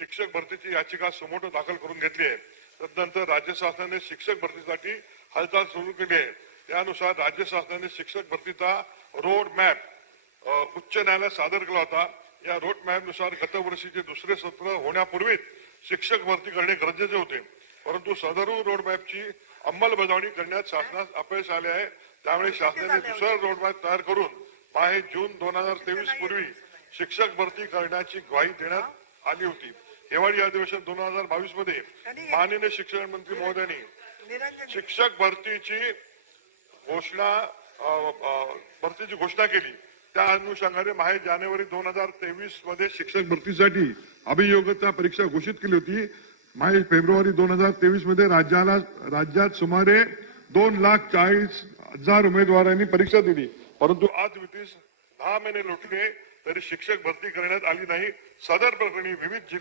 शिक्षक भरतीची याचिका समोर दाखल करून घेतली आहे. तदनंतर राज्य शासनाने शिक्षक भरतीसाठी हालचाल सुरू केली आहे. त्यानुसार राज्य शासनाने शिक्षक भरतीचा रोड मॅप उच्च न्यायालयात सादर केला होता. या रोड मॅप नुसार गतवर्षीचे दुसरे सत्र होण्यापूर्वीच शिक्षक भरती करणे गरजेचे होते. परंतु सदर रोड मॅपची अंमलबजावणी करण्यात शासनास अपयश आले आहे. त्यामुळे शासनाने दुसरा रोड मॅप तयार करून 5 जून 2023 पूर्वी शिक्षक भरती करण्याची ग्वाही देण्यात आली होती. हिवाळी अधिवेशन 2022 मध्ये माननीय शिक्षण मंत्री महोदयांनी शिक्षक भरतीची घोषणा केली. त्या अनुषंगाने जानेवारी 2023 मध्ये शिक्षक भरतीसाठी अभियोग्यता परीक्षा घोषित केली होती. फेब्रुवारी 2023 मध्ये राज्यात सुमारे 2,40,000 उमेदवारांनी परीक्षा दिली. परंतु आज 10 महिने लोटले तरी शिक्षक भरती करण्यात आली नाही. सदर प्रकरणी विविध जिल्ह्यात